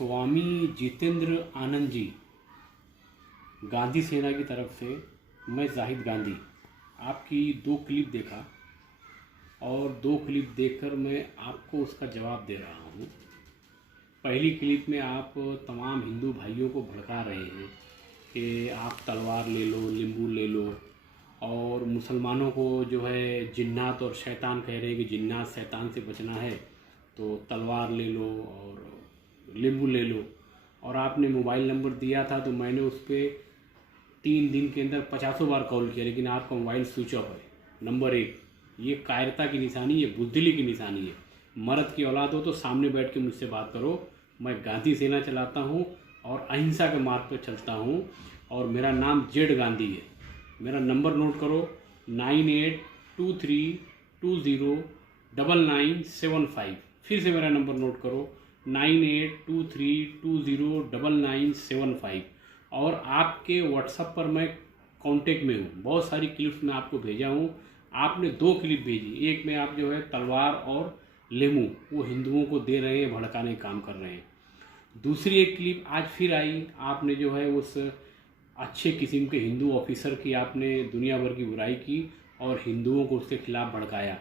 स्वामी जितेंद्र आनंद जी, गांधी सेना की तरफ से। मैं जाहिद गांधी आपकी 2 क्लिप देखा और 2 क्लिप देखकर मैं आपको उसका जवाब दे रहा हूँ। पहली क्लिप में आप तमाम हिंदू भाइयों को भड़का रहे हैं कि आप तलवार ले लो, नींबू ले लो, और मुसलमानों को जो है जिन्नात और शैतान कह रहे हैं कि जिन्नात शैतान से बचना है तो तलवार ले लो और नींबू ले लो। और आपने मोबाइल नंबर दिया था तो मैंने उस पर 3 दिन के अंदर 50 बार कॉल किया, लेकिन आपका मोबाइल स्विच ऑफ है। नंबर 1, ये कायरता की निशानी, ये बुज़दिली की निशानी है। मर्द की औलाद हो तो सामने बैठ के मुझसे बात करो। मैं गांधी सेना चलाता हूँ और अहिंसा के मार्ग पर चलता हूँ और मेरा नाम जेड गांधी है। मेरा नंबर नोट करो 9823209975। फिर से मेरा नंबर नोट करो 9823209975। और आपके व्हाट्सएप पर मैं कांटेक्ट में हूँ। बहुत सारी क्लिप्स मैं आपको भेजा हूँ। आपने 2 क्लिप भेजी, एक में आप जो है तलवार और लेमू वो हिंदुओं को दे रहे हैं, भड़काने का काम कर रहे हैं। दूसरी एक क्लिप आज फिर आई, आपने जो है उस अच्छे किस्म के हिंदू ऑफिसर की आपने दुनिया भर की बुराई की और हिंदुओं को उसके खिलाफ भड़काया।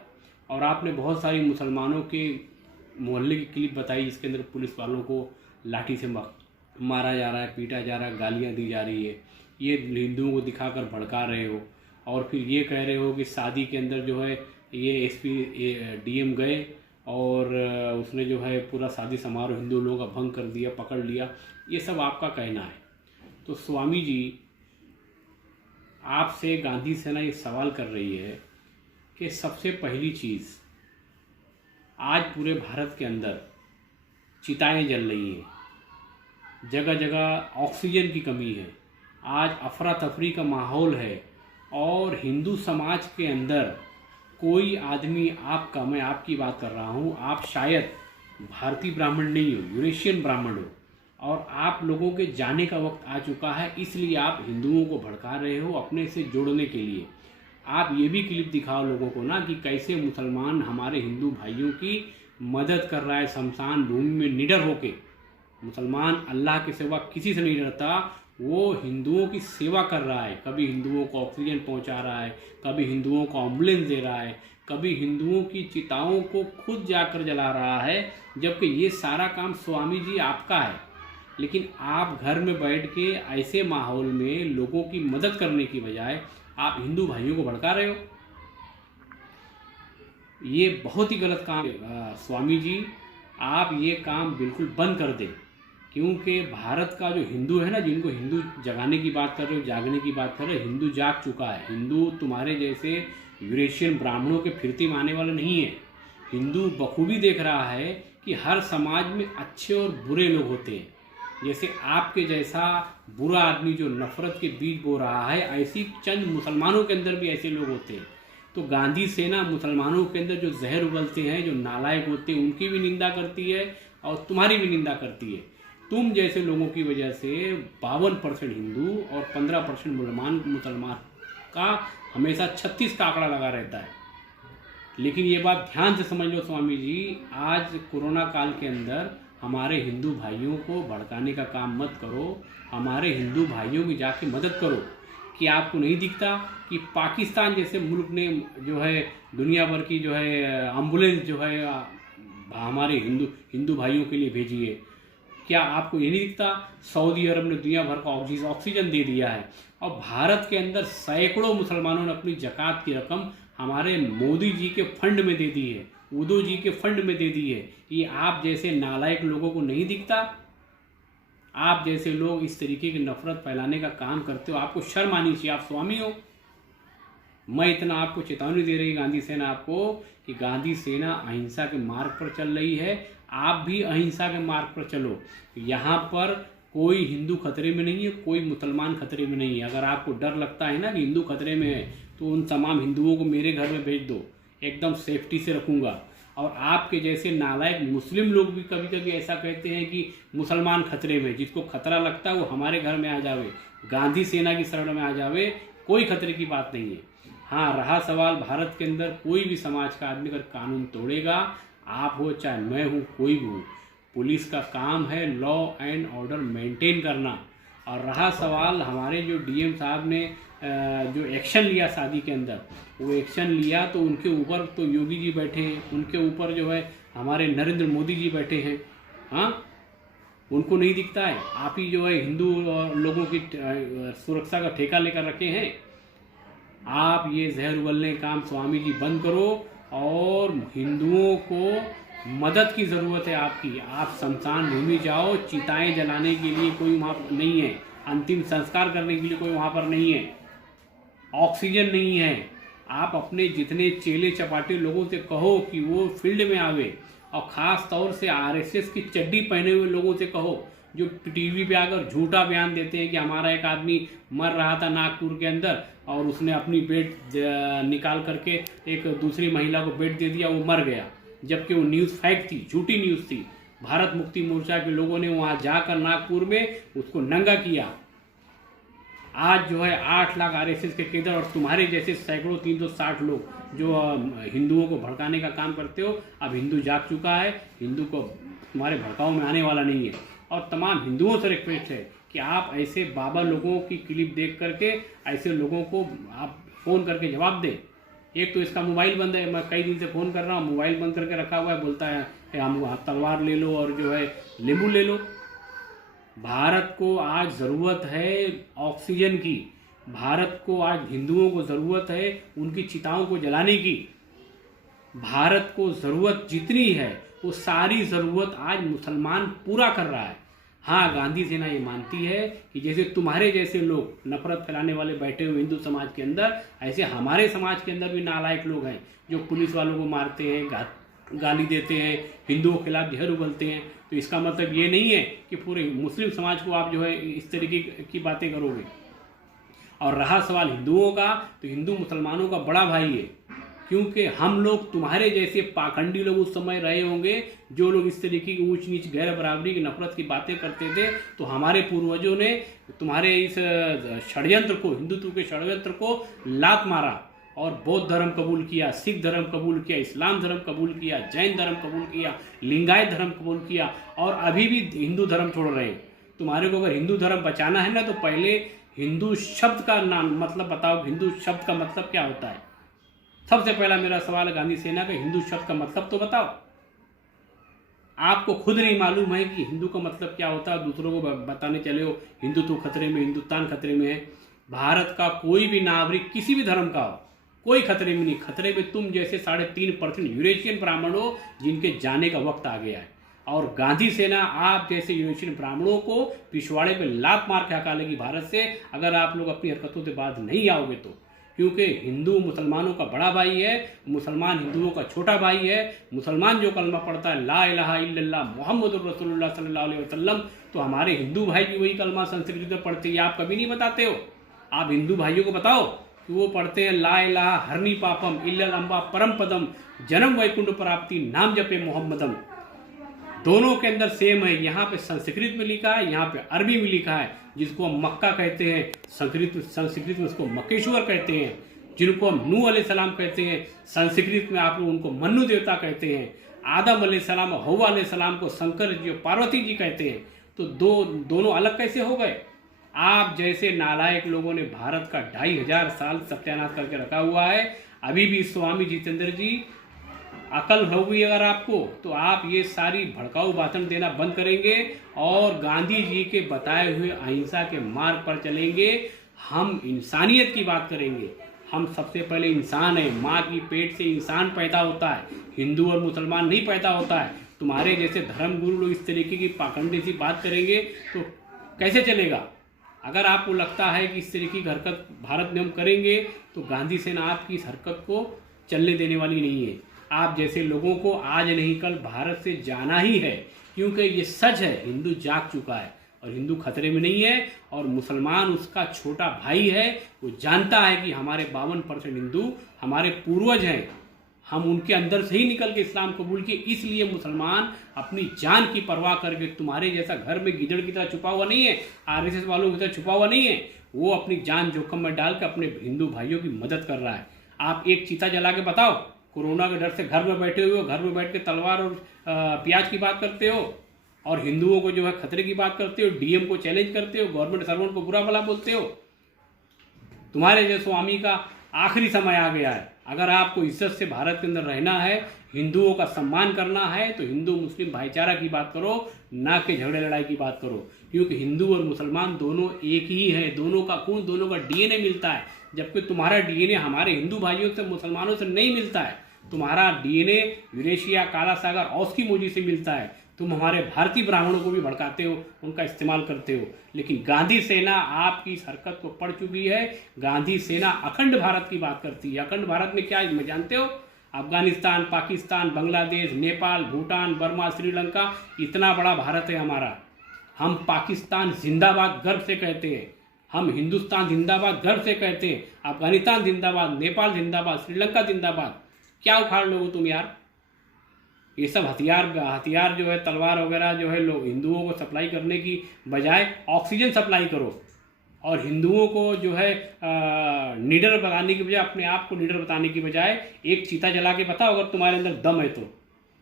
और आपने बहुत सारी मुसलमानों के मोहल्ले की क्लिप बताई जिसके अंदर पुलिस वालों को लाठी से मारा जा रहा है, पीटा जा रहा है, गालियाँ दी जा रही है। ये हिंदुओं को दिखाकर भड़का रहे हो और फिर ये कह रहे हो कि शादी के अंदर जो है ये एसपी डीएम गए और उसने जो है पूरा शादी समारोह हिंदू लोगों का भंग कर दिया, पकड़ लिया। ये सब आपका कहना है। तो स्वामी जी, आपसे गांधी सेना ये सवाल कर रही है कि सबसे पहली चीज़, आज पूरे भारत के अंदर चिताएं जल रही हैं, जगह जगह ऑक्सीजन की कमी है, आज अफरा तफरी का माहौल है और हिंदू समाज के अंदर कोई आदमी, आपका, मैं आपकी बात कर रहा हूँ, आप शायद भारतीय ब्राह्मण नहीं हो, यूरेशियन ब्राह्मण हो और आप लोगों के जाने का वक्त आ चुका है। इसलिए आप हिंदुओं को भड़का रहे हो अपने से जोड़ने के लिए। आप ये भी क्लिप दिखाओ लोगों को ना कि कैसे मुसलमान हमारे हिंदू भाइयों की मदद कर रहा है शमशान भूमि में निडर होके। मुसलमान अल्लाह के सिवा किसी से नहीं डरता, वो हिंदुओं की सेवा कर रहा है। कभी हिंदुओं को ऑक्सीजन पहुंचा रहा है, कभी हिंदुओं को एम्बुलेंस दे रहा है, कभी हिंदुओं की चिताओं को खुद जाकर जला रहा है, जबकि ये सारा काम स्वामी जी आपका है। लेकिन आप घर में बैठ के ऐसे माहौल में लोगों की मदद करने की बजाय आप हिंदू भाइयों को भड़का रहे हो। ये बहुत ही गलत काम है। स्वामी जी, आप ये काम बिल्कुल बंद कर दें, क्योंकि भारत का जो हिंदू है ना, जिनको हिंदू जगाने की बात कर रहे हो, जागने की बात कर रहे हो, हिंदू जाग चुका है। हिंदू तुम्हारे जैसे यूरेशियन ब्राह्मणों के फिरती में आने वाला नहीं है। हिंदू बखूबी देख रहा है कि हर समाज में अच्छे और बुरे लोग होते हैं। जैसे आपके जैसा बुरा आदमी जो नफरत के बीज बो रहा है, ऐसी चंद मुसलमानों के अंदर भी ऐसे लोग होते हैं। तो गांधी सेना मुसलमानों के अंदर जो जहर उगलते हैं, जो नालायक होते हैं, उनकी भी निंदा करती है और तुम्हारी भी निंदा करती है। तुम जैसे लोगों की वजह से 52% हिंदू और 15% मुसलमान का हमेशा 36 का आंकड़ा लगा रहता है। लेकिन ये बात ध्यान से समझ लो स्वामी जी, आज कोरोना काल के अंदर हमारे हिंदू भाइयों को भड़काने का काम मत करो। हमारे हिंदू भाइयों की जाके मदद करो। कि आपको नहीं दिखता कि पाकिस्तान जैसे मुल्क ने जो है दुनिया भर की जो है एम्बुलेंस जो है हमारे हिंदू भाइयों के लिए भेजी है? क्या आपको ये नहीं दिखता सऊदी अरब ने दुनिया भर का ऑक्सीजन दे दिया है? और भारत के अंदर सैकड़ों मुसलमानों ने अपनी ज़कात की रकम हमारे मोदी जी के फंड में दे दी है, उद्धव जी के फंड में दे दी है। ये आप जैसे नालायक लोगों को नहीं दिखता? आप जैसे लोग इस तरीके की नफरत फैलाने का काम करते हो, आपको शर्म आनी चाहिए। आप स्वामी हो। मैं इतना आपको चेतावनी दे रही गांधी सेना आपको कि गांधी सेना अहिंसा के मार्ग पर चल रही है। आप भी अहिंसा के मार्ग पर चलो। यहाँ पर कोई हिंदू खतरे में नहीं है, कोई मुसलमान खतरे में नहीं है। अगर आपको डर लगता है ना कि हिंदू खतरे में है तो उन तमाम हिंदुओं को मेरे घर में भेज दो, एकदम सेफ्टी से रखूँगा। और आपके जैसे नालायक मुस्लिम लोग भी कभी कभी ऐसा कहते हैं कि मुसलमान खतरे में, जिसको खतरा लगता है वो हमारे घर में आ जावे, गांधी सेना की शरण में आ जावे, कोई खतरे की बात नहीं है। हाँ, रहा सवाल भारत के अंदर कोई भी समाज का आदमी अगर कानून तोड़ेगा, आप हो चाहे मैं हूँ, कोई भी हो, पुलिस का काम है लॉ एंड ऑर्डर मेंटेन करना। और रहा सवाल हमारे जो डीएम साहब ने जो एक्शन लिया शादी के अंदर, वो एक्शन लिया तो उनके ऊपर तो योगी जी बैठे हैं, उनके ऊपर जो है हमारे नरेंद्र मोदी जी बैठे हैं। हाँ, उनको नहीं दिखता है? आप ही जो है हिंदू लोगों की सुरक्षा का ठेका लेकर रखे हैं। आप ये जहर उगलने काम स्वामी जी बंद करो, और हिंदुओं को मदद की ज़रूरत है आपकी। आप शमशान भूमि जाओ, चिताएं जलाने के लिए कोई वहाँ पर नहीं है, अंतिम संस्कार करने के लिए कोई वहाँ पर नहीं है, ऑक्सीजन नहीं है। आप अपने जितने चेले चपाटे लोगों से कहो कि वो फील्ड में आवे, और ख़ास तौर से आरएसएस की चड्डी पहने हुए लोगों से कहो जो टीवी पे आकर झूठा बयान देते हैं कि हमारा एक आदमी मर रहा था नागपुर के अंदर और उसने अपनी बेड निकाल करके एक दूसरी महिला को बेड दे दिया, वो मर गया, जबकि वो न्यूज़ फेक थी, झूठी न्यूज़ थी। भारत मुक्ति मोर्चा के लोगों ने वहाँ जाकर नागपुर में उसको नंगा किया। आज जो है 8 लाख आरएसएस के केडर और तुम्हारे जैसे सैकड़ों 360 लोग जो हिंदुओं को भड़काने का काम करते हो। अब हिंदू जाग चुका है, हिंदू को तुम्हारे भड़काऊ में आने वाला नहीं है। और तमाम हिंदुओं से रिक्वेस्ट है कि आप ऐसे बाबा लोगों की क्लिप देख करके ऐसे लोगों को आप फ़ोन करके जवाब दें। एक तो इसका मोबाइल बंद है, मैं कई दिन से फ़ोन कर रहा हूँ, मोबाइल बंद करके रखा हुआ है, बोलता है हम तलवार ले लो और जो है नींबू ले लो। भारत को आज ज़रूरत है ऑक्सीजन की, भारत को आज हिंदुओं को ज़रूरत है उनकी चिताओं को जलाने की। भारत को ज़रूरत जितनी है वो सारी ज़रूरत आज मुसलमान पूरा कर रहा है। हाँ, गांधी सेना ये मानती है कि जैसे तुम्हारे जैसे लोग नफरत फैलाने वाले बैठे हुए हिंदू समाज के अंदर, ऐसे हमारे समाज के अंदर भी नालायक लोग हैं जो पुलिस वालों को मारते हैं, गाली देते हैं, हिंदुओं के खिलाफ जहर उगलते हैं। तो इसका मतलब ये नहीं है कि पूरे मुस्लिम समाज को आप जो है इस तरीके की बातें करोगे। और रहा सवाल हिंदुओं का, तो हिंदू मुसलमानों का बड़ा भाई है, क्योंकि हम लोग तुम्हारे जैसे पाखंडी लोग उस समय रहे होंगे जो लोग इस तरीके की ऊंच नीच गैर बराबरी की नफरत की बातें करते थे। तो हमारे पूर्वजों ने तुम्हारे इस षड्यंत्र को, हिंदुत्व के षड्यंत्र को लात मारा और बौद्ध धर्म कबूल किया, सिख धर्म कबूल किया, इस्लाम धर्म कबूल किया, जैन धर्म कबूल किया, लिंगायत धर्म कबूल किया, और अभी भी हिंदू धर्म छोड़ रहे हैं। तुम्हारे को अगर हिंदू धर्म बचाना है ना, तो पहले हिंदू शब्द का नाम मतलब बताओ, हिंदू शब्द का मतलब क्या होता है। सबसे पहला मेरा सवाल है गांधी सेना का, हिंदू शब्द का मतलब तो बताओ। आपको खुद नहीं मालूम है कि हिंदू का मतलब क्या होता है, दूसरों को बताने चले हो हिंदुत्व खतरे में, हिंदुस्तान खतरे में है। भारत का कोई भी नागरिक किसी भी धर्म का हो, कोई खतरे में नहीं। खतरे में तुम जैसे 3.5% यूरेशियन ब्राह्मण हो जिनके जाने का वक्त आ गया है। और गांधी सेना आप जैसे यूरेशियन ब्राह्मणों को पिछवाड़े पे लात मार के हका लेगी भारत से, अगर आप लोग अपनी हरकतों से बाज नहीं आओगे तो। क्योंकि हिंदू मुसलमानों का बड़ा भाई है, मुसलमान हिंदुओं का छोटा भाई है। मुसलमान जो कलमा पढ़ता है ला इलाहा इल्लल्लाह मुहम्मदुर रसूलुल्लाह सल्लल्लाहु अलैहि वसल्लम, तो हमारे हिंदू भाई भी वही कलमा संस्कृत में पढ़ते हैं। आप कभी नहीं बताते हो। आप हिंदू भाइयों को बताओ कि वो पढ़ते हैं ला इलाहा हरनी पापम इल्लल अम्बा परम पदम जन्म वैकुंठ प्राप्ति नाम जपे मोहम्मदम। दोनों के अंदर सेम है। यहाँ पे संस्कृत में लिखा है, यहाँ पे अरबी में लिखा है, जिसको हम मक्का कहते हैं, संस्कृत में उसको मक्केश्वर कहते हैं, जिनको हम नूह अलैहिस्सलाम कहते हैं, संस्कृत में आप लोग उनको मन्नू देवता कहते हैं, आदम अलैहिस्सलाम और हव्वा अलैहिस्सलाम को शंकर जी और पार्वती जी कहते हैं। तो दोनों अलग कैसे हो गए। आप जैसे नालायक लोगों ने भारत का 2500 साल सत्यानाश करके रखा हुआ है। अभी भी स्वामी जितेंद्र जी अकल होगी अगर आपको, तो आप ये सारी भड़काऊ भाषण देना बंद करेंगे और गांधी जी के बताए हुए अहिंसा के मार्ग पर चलेंगे। हम इंसानियत की बात करेंगे। हम सबसे पहले इंसान हैं। माँ की पेट से इंसान पैदा होता है, हिंदू और मुसलमान नहीं पैदा होता है। तुम्हारे जैसे धर्मगुरु लोग इस तरीके की पाखंडी सी बात करेंगे तो कैसे चलेगा। अगर आपको लगता है कि इस तरीके की हरकत भारत में हम करेंगे तो गांधी सेना आपकी इस हरकत को चलने देने वाली नहीं है। आप जैसे लोगों को आज नहीं कल भारत से जाना ही है, क्योंकि ये सच है, हिंदू जाग चुका है और हिंदू खतरे में नहीं है। और मुसलमान उसका छोटा भाई है। वो जानता है कि हमारे 52% हिंदू हमारे पूर्वज हैं, हम उनके अंदर से ही निकल के इस्लाम कबूल किए। इसलिए मुसलमान अपनी जान की परवाह करके तुम्हारे जैसा घर में गिदड़ की तरह छुपा हुआ नहीं है, आरएसएस वालों की तरह छुपा हुआ नहीं है। वो अपनी जान जोखिम में डाल के अपने हिंदू भाइयों की मदद कर रहा है। आप एक चीता जला के बताओ, कोरोना के डर से घर में बैठे हुए हो, घर में बैठ के तलवार और प्याज की बात करते हो। और हिंदुओं को जो है खतरे की बात करते हो, डीएम को चैलेंज करते हो, गवर्नमेंट सर्वेंट को बुरा भला बोलते हो। तुम्हारे जैसे स्वामी का आखिरी समय आ गया है। अगर आपको इज्जत से भारत के अंदर रहना है, हिंदुओं का सम्मान करना है, तो हिंदू मुस्लिम भाईचारा की बात करो, ना कि झगड़े लड़ाई की बात करो। क्योंकि हिंदू और मुसलमान दोनों एक ही है, दोनों का खून, दोनों का डीएनए मिलता है। जबकि तुम्हारा डीएनए हमारे हिंदू भाइयों से, मुसलमानों से नहीं मिलता है। तुम्हारा डीएनए यूरेशिया, काला सागर, औस्की मोजी से मिलता है। तुम हमारे भारतीय ब्राह्मणों को भी भड़काते हो, उनका इस्तेमाल करते हो। लेकिन गांधी सेना आपकी इस हरकत को पढ़ चुकी है। गांधी सेना अखंड भारत की बात करती है। अखंड भारत में क्या है जानते हो? अफगानिस्तान, पाकिस्तान, बांग्लादेश, नेपाल, भूटान, बर्मा, श्रीलंका, इतना बड़ा भारत है हमारा। हम पाकिस्तान जिंदाबाद गर्व से कहते हैं, हम हिंदुस्तान जिंदाबाद गर्व से कहते हैं, अफगानिस्तान जिंदाबाद, नेपाल जिंदाबाद, श्रीलंका जिंदाबाद। क्या उखाड़ लोगे तुम यार? ये सब हथियार जो है, तलवार वगैरह जो है, लोग हिंदुओं को सप्लाई करने की बजाय ऑक्सीजन सप्लाई करो। और हिंदुओं को जो है लीडर बताने की बजाय, अपने आप को लीडर बताने की बजाय एक चीता जला के बताओ अगर तुम्हारे अंदर दम है तो।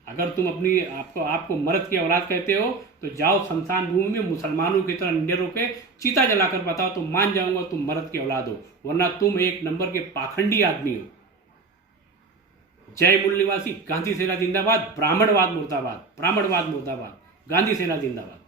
अगर तुम अपनी आपको मर्द की औलाद कहते हो तो जाओ शमशान भूमि में मुसलमानों की तरह लीडर होकर चीता जलाकर बताओ, तो मान जाऊंगा तुम मर्द की औलाद हो। वरना तुम एक नंबर के पाखंडी आदमी हो। जय मूल निवासी, गांधी सेना जिंदाबाद, ब्राह्मणवाद मुर्दाबाद, ब्राह्मणवाद मुर्दाबाद, गांधी सेना जिंदाबाद।